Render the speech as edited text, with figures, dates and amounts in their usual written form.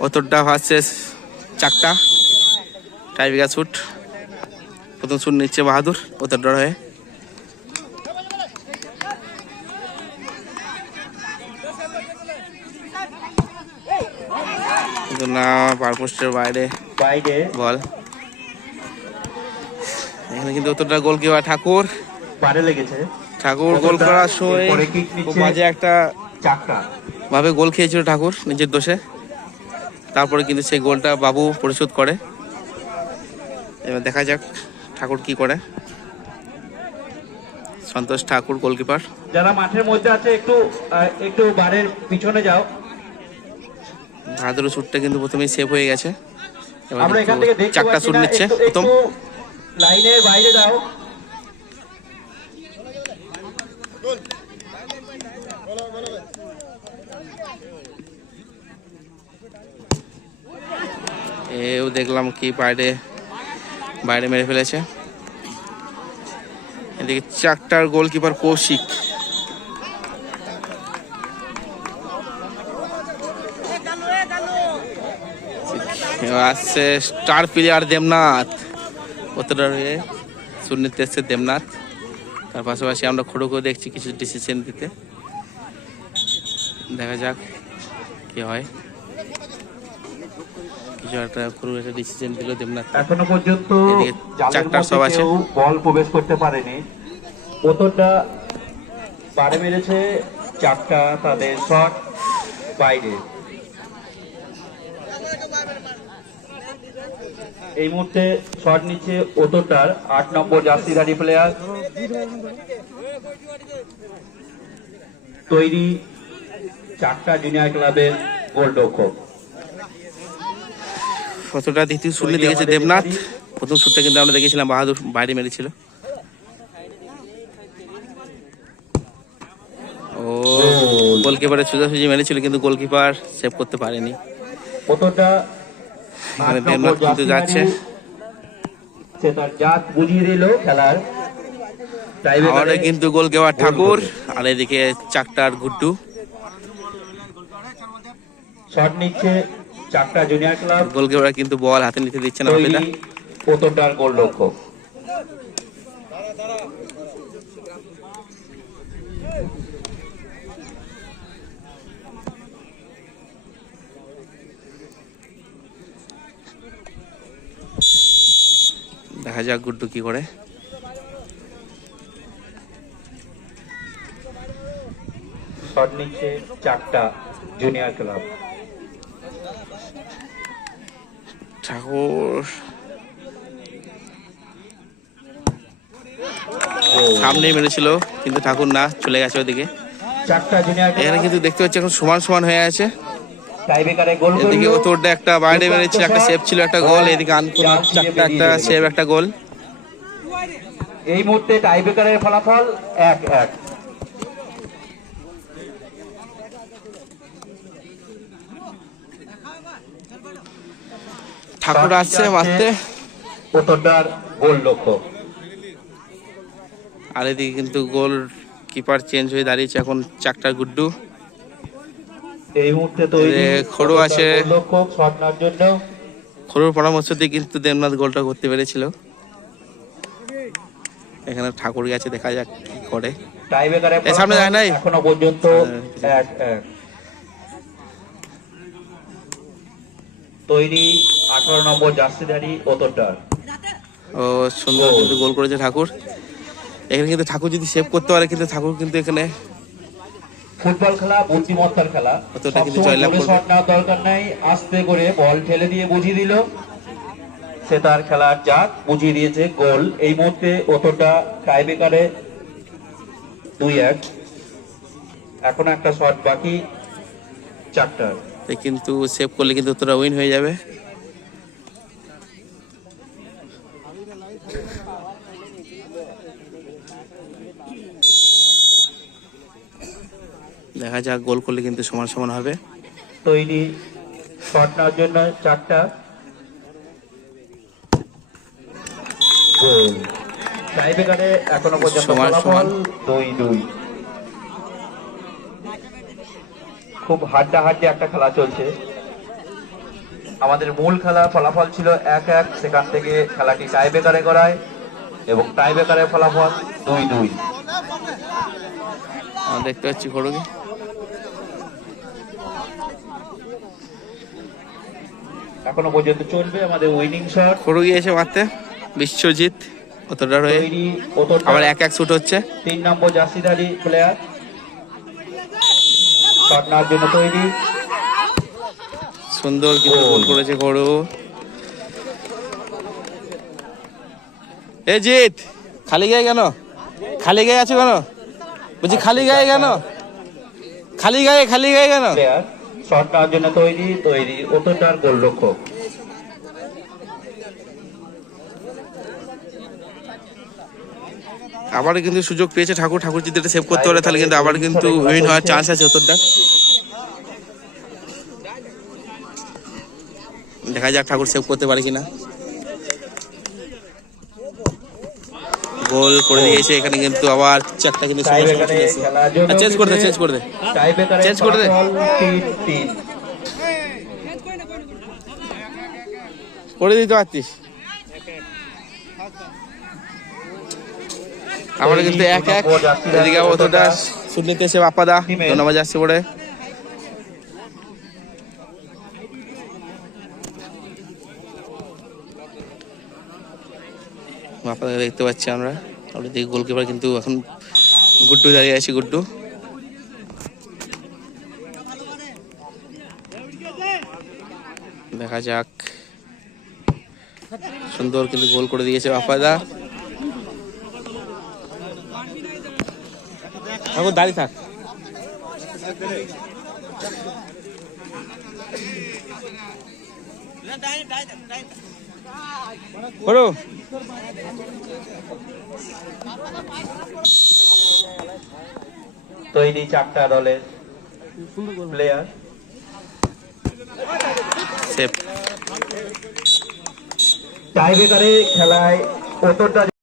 উত্তরটা versus চাকটা, tiebreaker shoot. প্রথম shoot নিচ্ছে বাহাদুর উত্তরটার হয়ে। না, পারপোস্টের বাইরে বল। এখানে কিন্তু উত্তরটা গোলকিপার ঠাকুর লেগেছে। ঠাকুর গোল করার সময় খুব বাজে একটা ভাবে গোল খেয়েছিল ঠাকুর নিজের দোষে। তারপরে কিন্তু সেই গোলটা বাবু পরিশোধ করে। এবার দেখা যাক ঠাকুর কি করে। সন্তোষ ঠাকুর গোলকিপার। যারা মাঠের মধ্যে আছে একটু বারের পিছনে যাও। বাহাদুর শুটটা কিন্তু প্রথমেই সেভ হয়ে গেছে। আমরা এখান থেকে দেখতে চারটা শুট নিচ্ছে প্রথম। লাইনের বাইরে দাও। এও দেখলাম কি বাইরে মেরে ফেলেছে। এদিকে চারটার গোলকিপার কৌশিক। আসছে স্টার প্লেয়ার দেবনাথ, কতটা হয়ে সুনিতে এসছে দেবনাথ। তার পাশাপাশি আমরা খড়ুকেও দেখছি কিছু ডিসিশন দিতে। দেখা যাক কি হয়। কিছু একটা খড়ু একটা ডিসিশন দিল দেবনাথ। এখনো পর্যন্ত চারটার সব আছে, বল প্রবেশ করতে পারেনি। বোতলটা পারে মেরেছে চারটা, তাদের শট বাইরে। এই মুহূর্তে শট নিচ্ছে ওতরটার 8 নম্বর জার্সিধারী প্লেয়ার তৈরি, চারটা জুনিয়র ক্লাবের গোলরক্ষক। কতটা দ্বিতীয় শুটে দেখেছে দেবনাথ। প্রথম শুটটা কিন্তু আমরা দেখেছিলাম বাহাদুর বাইরে মেরেছিল। ও গোলকিপারের সোজাসুজি মেরেছিল কিন্তু গোলকিপার সেভ করতে পারেনি। ওতরটা এখানে দেবনাথ কিন্তু যাচ্ছে, সে তার জাত বুঝিয়ে দিল খেলার। আমাদের কিন্তু গোলকিপার ঠাকুর, আর এদিকে চাকটার গুড্ডু। শট নিচ্ছে চাকটা জুনিয়র ক্লাব। গোলকিপার কিন্তু বল হাতে নিতে দিচ্ছে না। ওতরটার গোলরক্ষক। দেখা যাক গুড্ডু কি করে। শট নিচ্ছে চারটা জুনিয়র ক্লাব। ঠাকুর সামনে মেরেছিল কিন্তু ঠাকুর না, চলে গেছে ওদিকে। চারটা জুনিয়র এখানে কিন্তু দেখতে পাচ্ছি এখন সমান সমান হয়ে আছে। টাইব্রেকারে গোল করলো। এদিকে ওতরটা একটা বাইরে মেরেছিল, একটা সেভ ছিল, একটা গোল। এদিকে আনকোন চারটা, একটা সেভ, একটা গোল। এই মুহূর্তে টাইব্রেকারের ফলাফল 1-1। ঠাকুর আসছে মারতে, ওতরটার গোলরক্ষক। আর এদিকে কিন্তু গোল কিপার চেঞ্জ হয়ে দাঁড়িয়েছে এখন চাকটার গুড্ডু। এই মুহূর্তে তৈরি খড়ু আছে, গোলরক্ষক শট নেওয়ার জন্য। খড়ুর পরামর্শ দিয়ে কিন্তু দেবনাথ গোলটা করতে পেরেছিল। এখানে ঠাকুর গেছে, দেখা যাক কি করে। টাইব্রেকারে সামনে যায় নাই এখনো পর্যন্ত 1-1। তৈরি 18 নম্বর জার্সিধারী ওতরটার। ও সুন্দর কিন্তু গোল করেছে ঠাকুর। এখানে কিন্তু ঠাকুর যদি সেভ করতে পারে কিন্তু ঠাকুর কিন্তু এখানে ফুটবল খেলা বুদ্ধিমত্তার খেলা। অতটা কিন্তু জয়লাভ করবে। শট নেওয়ার দরকার নাই, আস্তে করে বল ঠেলে দিয়ে বুঝিয়ে দিল। সে তার খেলার জাত বুঝিয়ে দিয়েছে, গোল। এই মুহূর্তে ওতরটা টাইব্রেকারে 2-1। এখনো একটা শট বাকি চারটার। কিন্তু সেভ করলে কিন্তু তোরা উইন হয়ে যাবে। দেখা যাক, গোল করলে কিন্তু সমান সমান হবে। তৈরি শট নেওয়ার জন্য চারটা। গোল। টাইব্রেকারে এখনো পর্যন্ত ফলাফল 2-2। খুব হাড্ডাহাড্ডি একটা খেলা চলছে। আমাদের মূল খেলার ফলাফল ছিল 1-1, সেখান থেকে খেলাটি টাই ব্রেকারে করায় এবং টাই ব্রেকারের ফলাফল 2-2। আমরা দেখতে পাচ্ছি খড়গি এখনো পর্যন্ত চলবে আমাদের উইনিং শট। খড়গি এসে মারতে বিশ্বজিৎ অতটা রয়ে তৈরি অতটা আবার 1-1 শুট হচ্ছে। 3 নম্বর জার্সিধারী প্লেয়ার শট নেওয়ার জন্য তৈরি। সুন্দর কিন্তু গোল করেছে খড়ু। এ জিৎ খালি গায়ে কেন? খালি গায়ে আছো কেন? বলছি খালি গায়ে কেন? খালি গায়ে কেন? প্লেয়ার শট নেওয়ার জন্য তৈরি অতটার গোলরক্ষক। আবার কিন্তু সুযোগ পেয়েছে ঠাকুর যদি এটা সেভ করতে পারে তাহলে কিন্তু আবার কিন্তু উইন হওয়ার চান্স আছে উত্তরটা। দেখা যাক ঠাকুর সেভ করতে পারে কিনা। গোল করে দিয়েছে এখানে কিন্তু আবার চারটা কিন্তু চেঞ্জ করে দে চেঞ্জ করে দে করে দিতে পারতিস। আমরা কিন্তু 1-1 এদিকে অতটা শুনতে এসে বাপ্পাদা ধন্যবাদ যাচ্ছে পড়ে। বাপ্পাদাকে দেখতে পাচ্ছি আমরা। দিকে গোলকিপার কিন্তু এখন গুড্ডু দাঁড়িয়ে আছে। গুড্ডু দেখা যাক, সুন্দর কিন্তু গোল করে দিয়েছে বাপ্পাদা। ঠাকুর দাঁড়িয়ে থাক। করো তৈরি চারটা দলের প্লেয়ার। সেভ টাই ব্রেকারে খেলায় অতটা